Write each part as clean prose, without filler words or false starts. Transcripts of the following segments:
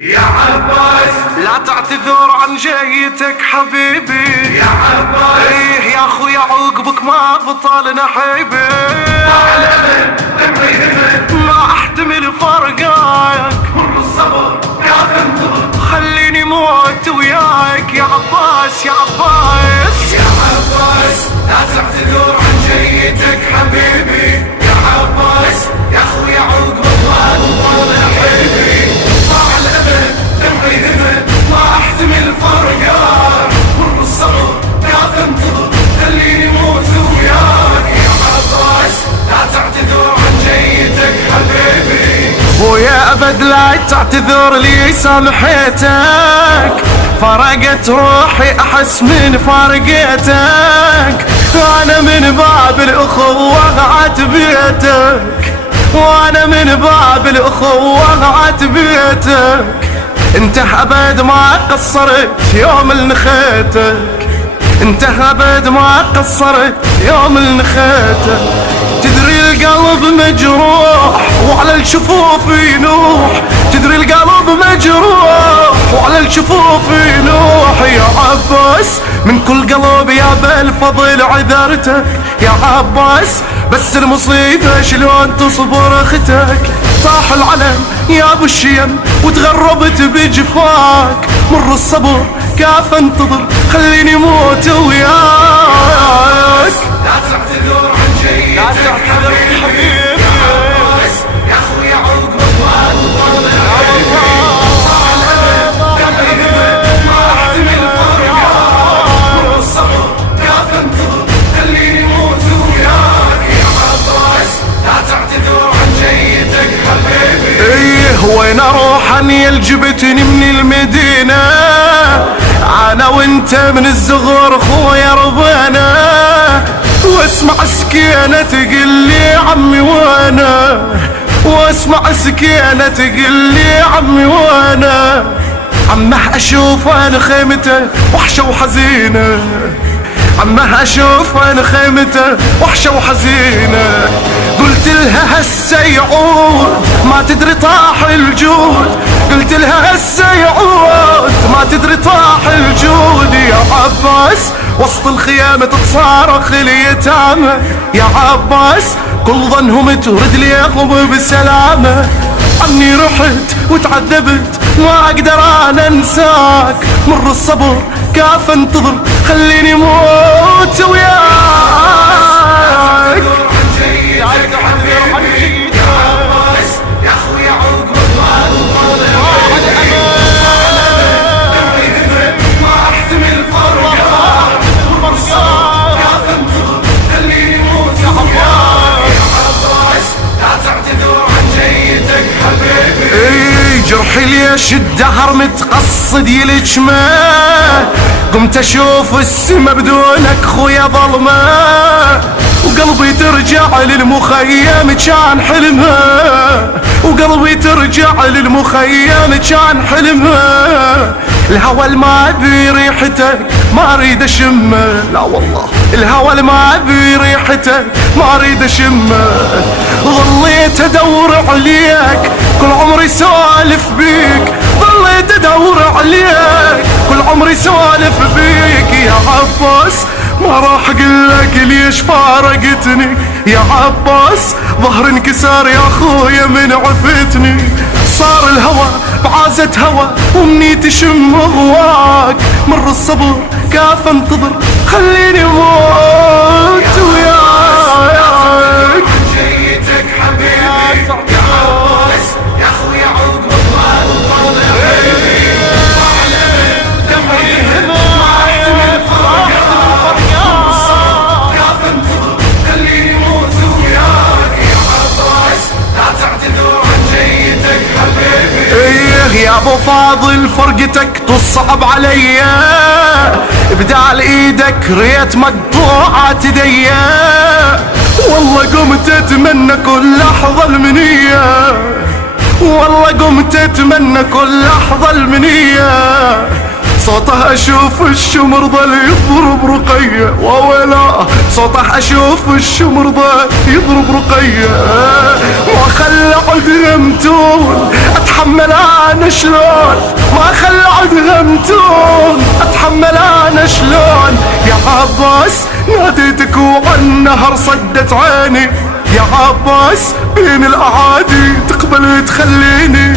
يا عباس لا تعتذر عن جيتك حبيبي يا عباس، ايه يا اخويا عقبك ما بطل نحيبي، ما احتمل فرقاك مر الصبر يا تنتظر، خليني موت وياك يا عباس يا عباس. يا عباس لا تعتذر عن جيتك حبيبي، يا عباس يا اخويا عقبك ما بطل نحيبي، ضاع الامل دمعي همل ما احتمل فرقاك، مر الصبر يا تنتظر خليني موت وياك، يا عباس لا تعتذر عن جيتك حبيبي. ويا ابد لا تعتذر لي سامحيتك، فرقت روحي احس من فارقيتك، انا من باب الاخوة عتبيتك، وانا من باب الاخوة عتبيتك، انت ابد ما قصرت يوم لنخيتك، انت ابد ما قصرت يوم لنخيتك، تدري القلب مجروح وعلى الشفوف ينوح، تدري القلب مجروح وعلى الشفوف ينوح، يا عباس من كل قلب يا بالفضل عذرتك، يا عباس بس المصيبة شلون تصبر اختك، طاح العلم يا ابو الشيم وتغربت بجفاك، مر الصبر كاف انتظر خليني موت وياك. لا تعتذر عن جيتك حبيبي، يا عباس يا اخويا عقبك ما تضل نحيبي، ضاع الامل دمعي همل ما احتمل فرقاك، مر الصبر يا تنتظر خليني موت وياك، يا عباس لا تعتذر عن جيتك حبيبي. ايه وين اروح اني الجبتني من المدينة، انا وانت من الصغر خويا ربنا، واسمع سكينة تقول لي عمي وانا، واسمع سكينة تقول لي عمي وانا، عمه اشوف انا خيمته وحشة وحزينة، عمه اشوف انا خيمته وحشة وحزينة، قلت لها هسه يعود ما تدري طاح الجود، قلت لها هسه يعود ما تدري طاح الجود، يا عباس وسط الخيام تتصارخ اليتامى، يا عباس كل ظنهم ترد لي ياخذ بسلامة، عني رحت وتعذبت ما اقدر انا انساك، مر الصبر كاف انتظر خليني موت وياك. جرحي ليش الدهر متقصد يلجمه، قمت اشوف السما بدونك خويا ظلمه، وقلبي ترجع للمخيم كان حلمه، وقلبي ترجع للمخيم كان حلمه، الهوى ما بريحتك ما اريد اشمه، لا والله الهوى ما بريحتك ما اريد اشمه، ظليت ادور عليك كل عمري سوالف بيك، ظليت ادور عليك كل عمري سوالف بيك، يا عباس ما راح اقلك ليش فارقتني، يا عباس ظهر انكسر يا خويا من عفتني، صار الهوى بعازة هوى ومني تشم هواك، مر الصبر كاف انتظر خليني موت وياك. جيتك حبيبي يا عباس يا اخويا عقبك ما تضل نحيبي، ضاع الامل دمعي همل ما احتمل فرقاك، مر الصبر يا تنتظر خليني موت وياك، يا عباس لا تعتذر عن جيتك حبيبي. ايه يا ابو فاضل فرقتك تصعب عليا، بدال ايدك ريت مقطوعة ايديا، والله قمت اتمنى كل لحظة المنية، والله قمت اتمنى كل لحظة المنية، صوته اشوف الشمر ظل يضرب رقية، وويلا صوته اشوف الشمر ظل يضرب رقية. ما خلى عد غمتون اتحمل انا شلون، ما خلى عد غمتون اتحمل انا شلون. يا عباس ناديتك وعن النهر صدت عيني، يا عباس بين الاعادي تقبل تخليني.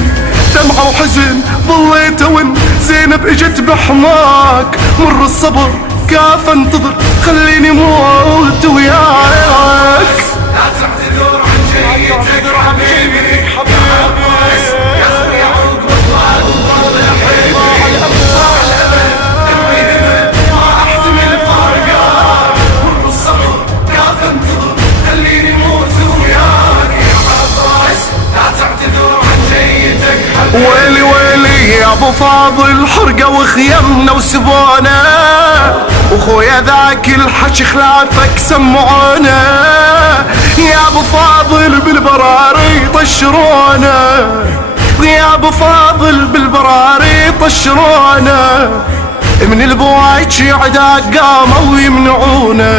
دمعة وحزن ظليت اون زينب اجت بحماك، مر الصبر كاف انتظر خليني موت وياك. لا تعتذر عن جيتك حبيبي عباس، يا اخوي عقب الضاد وضرب الحبيبي مع الابد انوي ذنب ما احتمل فارقاك. مر الصبر كاف انتظر خليني موت وياك يا عباس. لا تعتذر عن جيتك حبيبي. ويلي ويلي يا ابو فاضل حرقه وخيمنا وسبونا، وخويا ذاك الحكي خلافك سمعونا. يا ابو فاضل بالبراري طشرونا، يا ابو فاضل بالبراري طشرونا. من البوايج عدا قاموا يمنعونا.